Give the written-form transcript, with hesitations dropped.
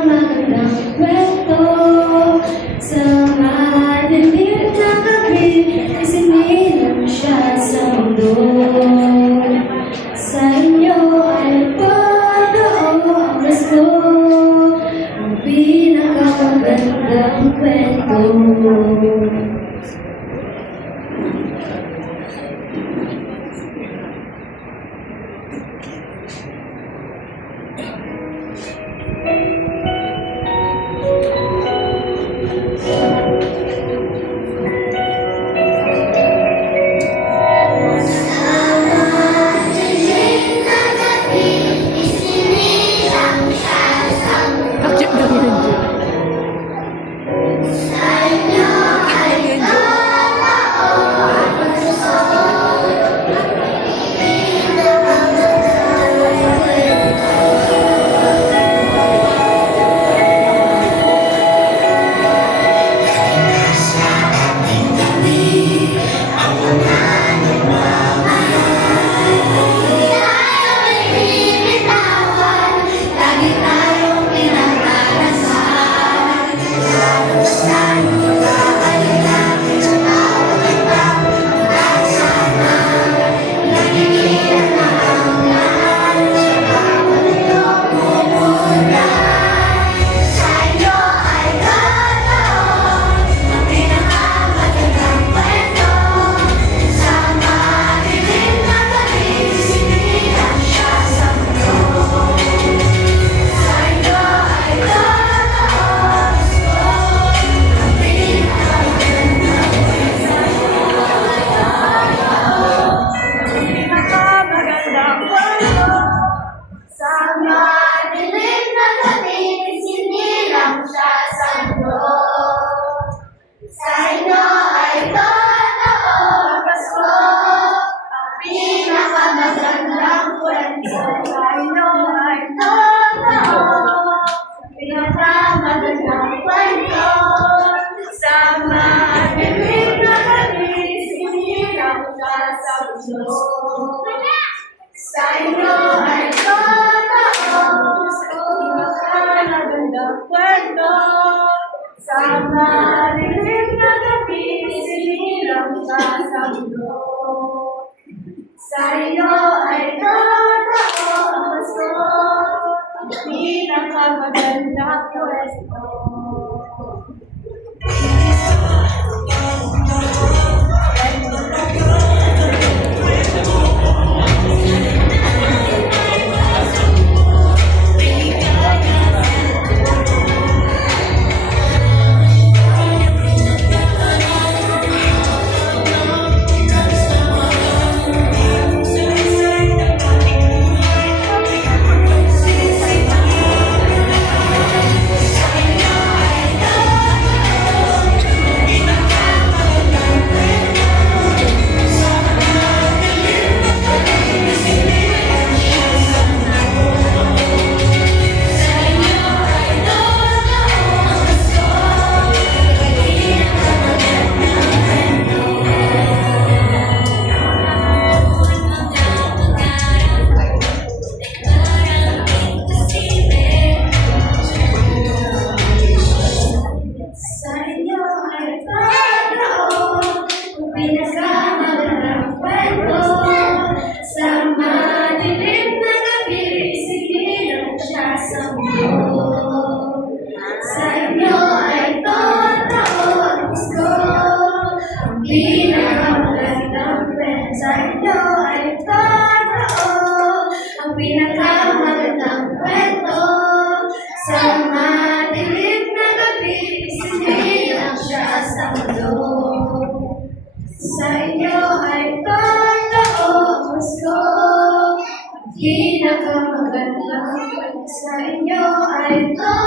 pinakamagandang kwento. Sa madilim na gabi, isinilang siya sa mundo. Sa inyo ay totoo ang gusto, ang pinakamagandang kwento. Sa inyo ay totoo, pinakamagandang kwento. Sa madilim na gabi, sinilang siya sa mundo. Sa inyo ay totoo ang gusto, ang pinakamagandang kwento. Sa inyo ay totoo, ang pinakamagandang kwento. Sa madilim na gabi, isinilang siya sa mundo. Sa inyo ay totoo, ang gusto, ang pinakamagandang kwento. Sa inyo ay totoo.